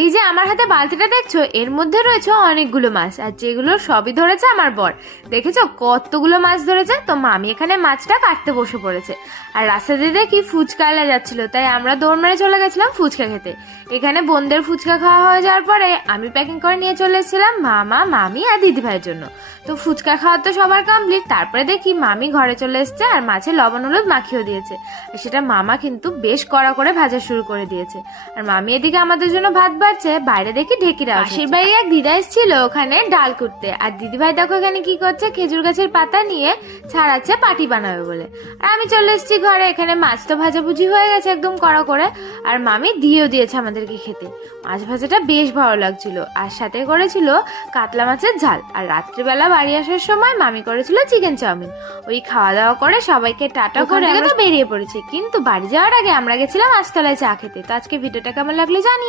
এই যে আমার হাতে বালতিটা দেখছো, এর মধ্যে রয়েছে অনেকগুলো মাছ, আর যেগুলো সবই ধরেছে আমার বর। দেখেছো কতগুলো মাছ ধরেছে। তো মামি এখানে মাছটা কাটতে বসে পড়েছে, আর রাস্তা দিয়ে দেখি ফুচকা আলা যাচ্ছিল, তাই আমরা দৌড় মেরে চলে গেছিলাম ফুচকা খেতে। এখানে বোনদের ফুচকা খাওয়া হয়ে যাওয়ার পরে আমি প্যাকিং করে নিয়ে চলে এসেছিলাম মামা, মামি আর দিদি ভাইয়ের জন্য। তো ফুচকা খাওয়া তো সবার কমপ্লিট, তারপরে দেখি মামি ঘরে চলে এসছে আর মাছে লবণ হলুদ মাখিয়েও দিয়েছে। আর সেটা মামা কিন্তু বেশ কড়া করে ভাজা শুরু করে দিয়েছে। আর মামি এদিকে আমাদের জন্য ভাত বাড়ছে, বাইরে দেখি ঢেকিরা পাশের বাড়ি এক দিদা এসেছিল ওখানে ডাল করতে। আর দিদি ভাই দেখো এখানে কি করছে, খেজুর গাছের পাতা নিয়ে ছাড়াচ্ছে পাটি বানাবে বলে। আর আমি চলে এসেছি ঘরে। এখানে মাছ তো ভাজাভুজি হয়ে গেছে একদম কড়া করে, আর মামি দিয়েও দিয়েছে আমাদেরকে খেতে। মাছ ভাজাটা বেশ ভালো লাগছিল, আর সাথে করেছিল কাতলা মাছের ঝাল। আর রাত্রিবেলা বাড়ি আসার সময় মামি করেছিল চিকেন চাউমিন। ওই খাওয়া দাওয়া করে সবাইকে টাটা করে আমরা বেরিয়ে পড়েছি। কিন্তু বাড়ি যাওয়ার আগে আমরা গেছিলাম আস্তলায় চা খেতে। তো আজকে ভিডিওটা কেমন লাগলো জানি।